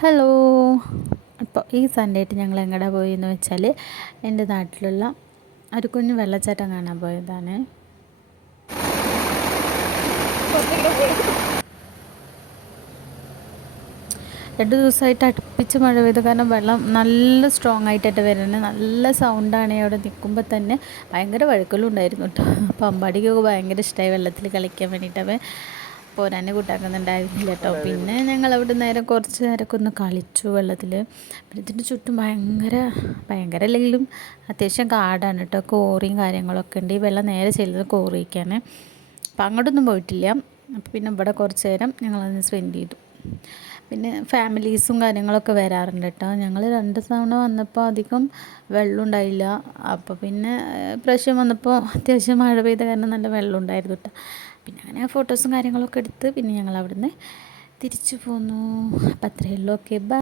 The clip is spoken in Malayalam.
ഹലോ. അപ്പോൾ ഈ സൺഡേ ആയിട്ട് ഞങ്ങൾ എങ്ങോട്ടാണ് പോയെന്ന് വെച്ചാൽ എൻ്റെ നാട്ടിലുള്ള ഒരു കുഞ്ഞു വെള്ളച്ചാട്ടം കാണാൻ പോയതാണ്. രണ്ട് ദിവസമായിട്ട് അടുപ്പിച്ച് മഴ പെയ്തു. കാരണം വെള്ളം നല്ല സ്ട്രോങ് ആയിട്ടായിട്ട് വരുന്നത്, നല്ല സൗണ്ടാണ്. അവിടെ നിൽക്കുമ്പോൾ തന്നെ ഭയങ്കര വഴുക്കലും ഉണ്ടായിരുന്നു കേട്ടോ. അപ്പോൾ അമ്പാടിക്കൊക്കെ ഭയങ്കര ഇഷ്ടമായി വെള്ളത്തിൽ കളിക്കാൻ വേണ്ടിയിട്ട്. അവൻ പോരാനെ കൂട്ടാക്കുന്നുണ്ടായിരുന്നില്ല കേട്ടോ. പിന്നെ ഞങ്ങൾ അവിടെ കുറച്ച് നേരമൊക്കെ ഒന്ന് കളിച്ചു വെള്ളത്തിൽ. പിന്നെ ഇതിൻ്റെ ചുറ്റും ഭയങ്കര അല്ലെങ്കിലും അത്യാവശ്യം കാടാണ് കേട്ടോ. കോറിയും കാര്യങ്ങളൊക്കെ ഉണ്ട്. ഈ വെള്ളം നേരെ ചെല്ലുന്നത് കോറിയിക്കാണ്. അപ്പം അങ്ങോട്ടൊന്നും പോയിട്ടില്ല. അപ്പോൾ പിന്നെ ഇവിടെ കുറച്ച് നേരം ഞങ്ങളതിന് സ്പെൻഡ് ചെയ്തു. പിന്നെ ഫാമിലീസും കാര്യങ്ങളൊക്കെ വരാറുണ്ട് കേട്ടോ. ഞങ്ങൾ 2 തവണ വന്നപ്പോൾ അധികം വെള്ളം ഉണ്ടായില്ല. അപ്പോൾ പിന്നെ പ്രാവശ്യം വന്നപ്പോൾ അത്യാവശ്യം മഴ പെയ്ത കാരണം നല്ല വെള്ളം ഉണ്ടായിരുന്നു കേട്ടോ. പിന്നെ അങ്ങനെ ഫോട്ടോസും കാര്യങ്ങളൊക്കെ എടുത്ത് പിന്നെ ഞങ്ങൾ അവിടുന്ന് തിരിച്ചു പോന്നു. അപ്പം അത്രയേ ഉള്ളൂ. Okay, by.